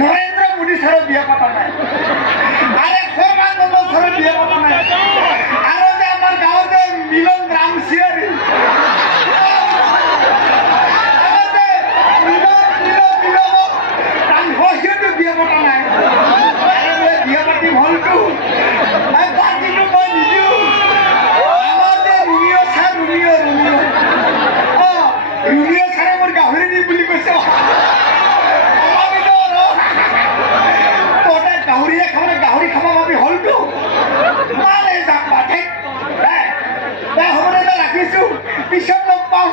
নৰেন্দ্ৰ মোদী ছাৰৰ বিয়া পতা নাই আৰে সৰ্বানন্দ ছাৰৰ বিয়া পতা নাই আৰু যে আমাৰ গাঁৱত মিলন ৰামচিয়াৰী বিয়া পতা নাই বিয়া পাতি হলটো পাতিটো মই নিদিওঁ আমাৰ যে ৰুমিঅ' ছাৰ ৰুমিঅ' ছাৰে মোৰ গাহৰি দিম বুলি কৈছে গাহৰিয়ে খাবলৈ গাহৰি খাব ভাবি হলটো মালে যাম বাঠে হ'ব দে ৰাখিছোঁ পিছত লগ পাম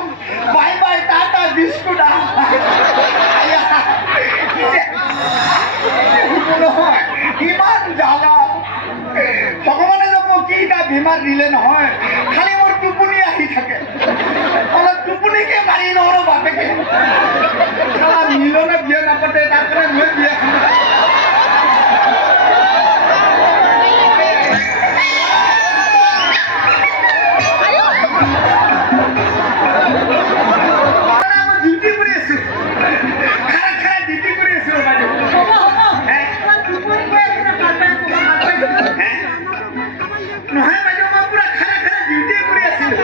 বাই বাই টাটা বিস্কুট নহয় ইমান জ্বালা ভগৱানে যে মোক কি এটা বেমাৰ দিলে নহয় খালি মোৰ টোপনি আহি থাকে অলপ টোপনিকে মাৰি নহৰ বাপেকে মিলনে বিয়া নাপাতে তাৰ কাৰণে মই বিয়া ডিউটি কৰি আছো খাৰা ডিউটি কৰি আছো নহয় বাইদেউ মই পুৰা খাৰা ডিউটি কৰি আছিলো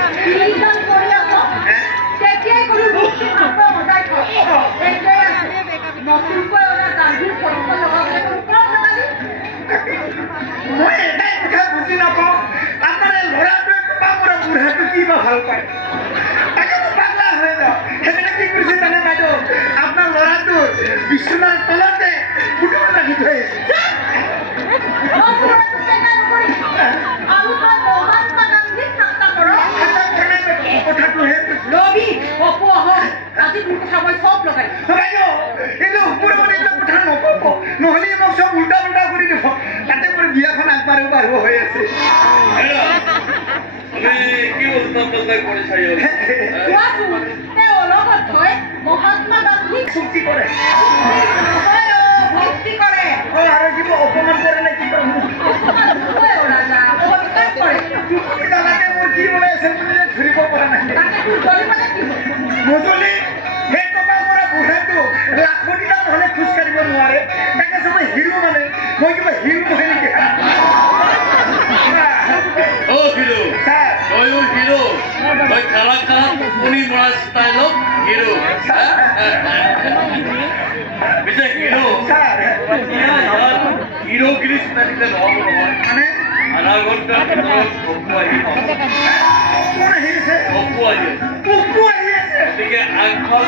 মই এটাই কথা বুজি নাপাওঁ আপোনাৰ ল'ৰাটোৱে কবা মোৰ বুঢ়াটো কি বা ভাল পায় তাকে মই পাগলা হৈ যাওঁ সেইকাৰণে কি কৰিছে জানে বাইদেউ আপোনাৰ ল'ৰাটো বিচনাৰ তলতে ফুটো ৰাখি থৈ নহলে মোক চব উল্টা উল্টা কৰি দিব তাতে মোৰ বিয়াখন আগবাঢ়িব বাঢ়িব হৈ আছে মহাত্মা গান্ধী চুক্তি কৰে ভক্তি কৰে আৰু কিবা অপমান কৰে নে কি মোৰ কি ওলাই আছে বুলি ধৰিব পৰা নাই মজলি সেই টকা পৰা বুঢ়াটো লাখতি দাম হ'লে খোজ কাঢ়িব নোৱাৰে তাকে চবে হিৰো মানে মই কিবা হিৰো নহয় নেকি হিৰোগিৰি চিনাকিলে নহ'ব নহয় মানে আধা ঘণ্টা গতিকে আগফল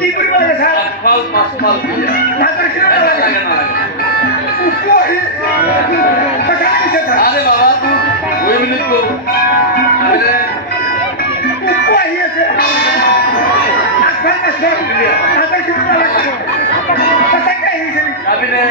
কি কৰিব লাগে ছাৰ আগফল পাছফাল আৰে বাবা তুই 2 মিনিট কো আৰে উপো আহি আছে আগফাল পাছফাল আগে কি কৰিব লাগে সঁচাকে আহিছে আবিনে